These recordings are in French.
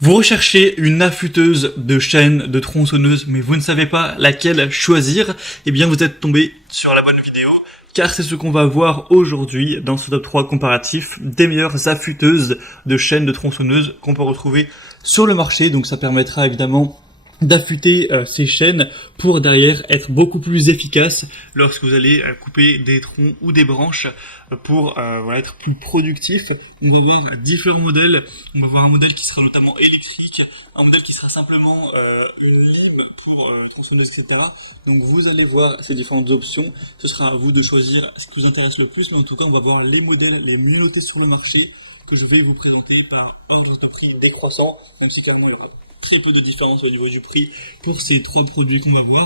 Vous recherchez une affûteuse de chaîne, de tronçonneuse, mais vous ne savez pas laquelle choisir, eh bien vous êtes tombé sur la bonne vidéo, car c'est ce qu'on va voir aujourd'hui dans ce top 3 comparatif des meilleures affûteuses de chaîne, de tronçonneuse qu'on peut retrouver sur le marché. Donc ça permettra évidemment d'affûter ces chaînes pour derrière être beaucoup plus efficace lorsque vous allez couper des troncs ou des branches pour voilà, être plus productif. On va voir différents modèles. On va voir un modèle qui sera notamment électrique, un modèle qui sera simplement une lime pour tronçonneuse, etc. Donc vous allez voir ces différentes options. Ce sera à vous de choisir ce qui vous intéresse le plus, mais en tout cas on va voir les modèles les mieux notés sur le marché que je vais vous présenter par ordre de prix décroissant, même si clairement il y aura très peu de différence au niveau du prix pour ces trois produits qu'on va voir.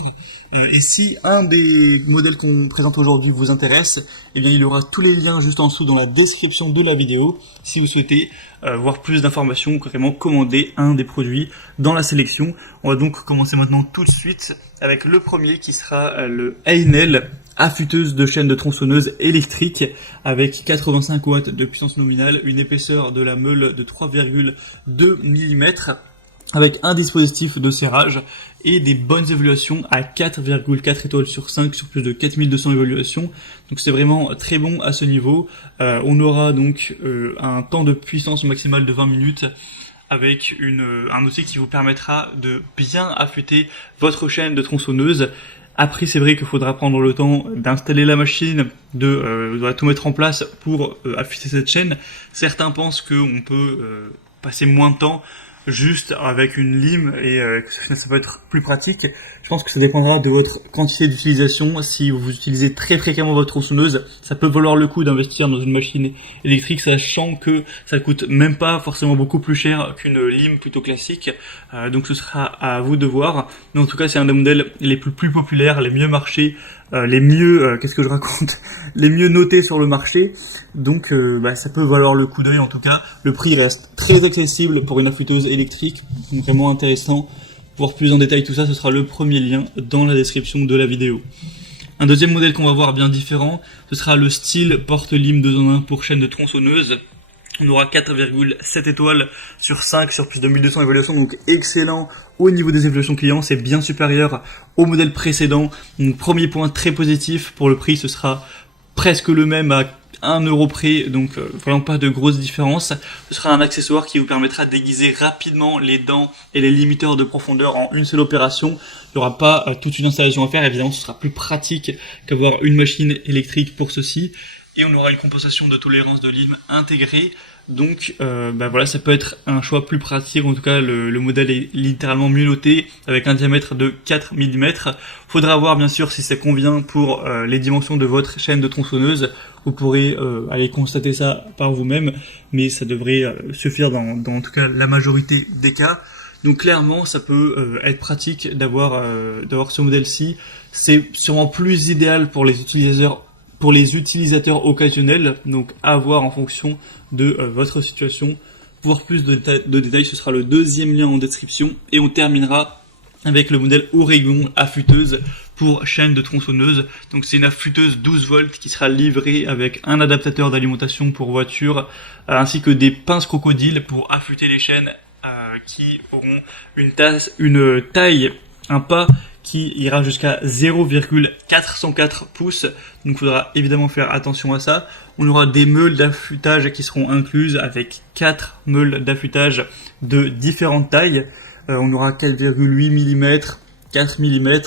Et si un des modèles qu'on présente aujourd'hui vous intéresse, eh bien il y aura tous les liens juste en dessous dans la description de la vidéo si vous souhaitez voir plus d'informations ou carrément commander un des produits dans la sélection. On va donc commencer maintenant tout de suite avec le premier qui sera le Heinel affûteuse de chaîne de tronçonneuse électrique avec 85 watts de puissance nominale, une épaisseur de la meule de 3,2 mm avec un dispositif de serrage et des bonnes évaluations à 4,4 étoiles sur 5 sur plus de 4200 évaluations. Donc c'est vraiment très bon à ce niveau. On aura donc un temps de puissance maximale de 20 minutes avec un outil qui vous permettra de bien affûter votre chaîne de tronçonneuse. Après, c'est vrai qu'il faudra prendre le temps d'installer la machine, de tout mettre en place pour affûter cette chaîne. Certains pensent qu'on peut passer moins de temps juste avec une lime et que ça peut être plus pratique. Je pense que ça dépendra de votre quantité d'utilisation. Si vous utilisez très fréquemment votre tronçonneuse, ça peut valoir le coup d'investir dans une machine électrique, sachant que ça coûte même pas forcément beaucoup plus cher qu'une lime plutôt classique. Donc ce sera à vous de voir. Mais en tout cas, c'est un des modèles les plus populaires, les mieux marchés, les mieux, les mieux notés sur le marché. Donc ça peut valoir le coup d'œil. En tout cas, le prix reste très accessible pour une affûteuse électrique, donc vraiment intéressant. Voir plus en détail tout ça, ce sera le premier lien dans la description de la vidéo. Un deuxième modèle qu'on va voir bien différent, ce sera le style porte-lime 2 en 1 pour chaîne de tronçonneuse. On aura 4,7 étoiles sur 5 sur plus de 1200 évaluations, donc excellent au niveau des évaluations clients, c'est bien supérieur au modèle précédent. Donc premier point très positif pour le prix, ce sera presque le même à 1 euro près, donc vraiment pas de grosse différence. Ce sera un accessoire qui vous permettra d'aiguiser rapidement les dents et les limiteurs de profondeur en une seule opération. Il n'y aura pas toute une installation à faire, évidemment ce sera plus pratique qu'avoir une machine électrique pour ceci. Et on aura une compensation de tolérance de lime intégrée. Donc voilà, ça peut être un choix plus pratique. En tout cas, le modèle est littéralement mieux noté avec un diamètre de 4 mm. Faudra voir bien sûr si ça convient pour les dimensions de votre chaîne de tronçonneuse. Vous pourrez aller constater ça par vous-même, mais ça devrait suffire dans en tout cas la majorité des cas. Donc clairement, ça peut être pratique d'avoir ce modèle-ci. C'est sûrement plus idéal pour les utilisateurs occasionnels, donc à voir en fonction de votre situation. Pour voir plus de détails, ce sera le deuxième lien en description. Et on terminera avec le modèle Oregon affûteuse pour chaîne de tronçonneuse. Donc c'est une affûteuse 12 volts qui sera livrée avec un adaptateur d'alimentation pour voiture, ainsi que des pinces crocodiles pour affûter les chaînes qui auront une taille, un pas qui ira jusqu'à 0,404 pouces. Donc il faudra évidemment faire attention à ça. On aura des meules d'affûtage qui seront incluses avec 4 meules d'affûtage de différentes tailles. On aura 4,8 mm, 4 mm,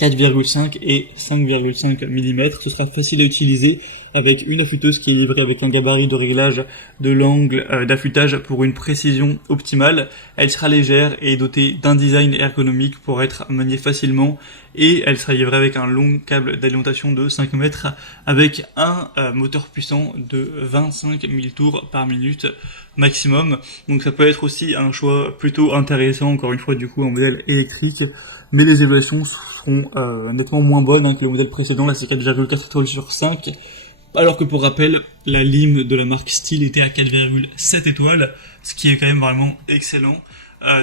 4,5 et 5,5 mm. Ce sera facile à utiliser avec une affûteuse qui est livrée avec un gabarit de réglage de l'angle d'affûtage pour une précision optimale. Elle sera légère et dotée d'un design ergonomique pour être maniée facilement, et elle sera livrée avec un long câble d'alimentation de 5 mètres avec un moteur puissant de 25 000 tours par minute maximum. Donc ça peut être aussi un choix plutôt intéressant, encore une fois du coup un modèle électrique, mais les évaluations seront nettement moins bonnes que le modèle précédent. Là c'est 4,4 étoiles sur 5. Alors que pour rappel, la lime de la marque Stihl était à 4,7 étoiles, ce qui est quand même vraiment excellent.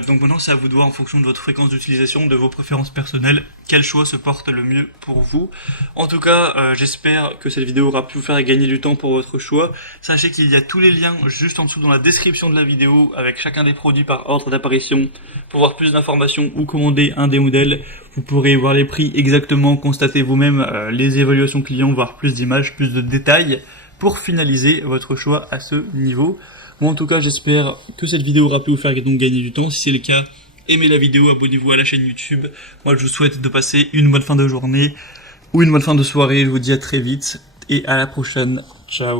Donc maintenant c'est à vous de voir en fonction de votre fréquence d'utilisation, de vos préférences personnelles, quel choix se porte le mieux pour vous. En tout cas, j'espère que cette vidéo aura pu vous faire gagner du temps pour votre choix. Sachez qu'il y a tous les liens juste en dessous dans la description de la vidéo avec chacun des produits par ordre d'apparition. Pour voir plus d'informations ou commander un des modèles, vous pourrez voir les prix exactement, constater vous-même les évaluations clients, voir plus d'images, plus de détails pour finaliser votre choix à ce niveau. Moi en tout cas j'espère que cette vidéo aura pu vous faire donc gagner du temps. Si c'est le cas, aimez la vidéo, abonnez-vous à la chaîne YouTube. Moi je vous souhaite de passer une bonne fin de journée ou une bonne fin de soirée. Je vous dis à très vite et à la prochaine. Ciao.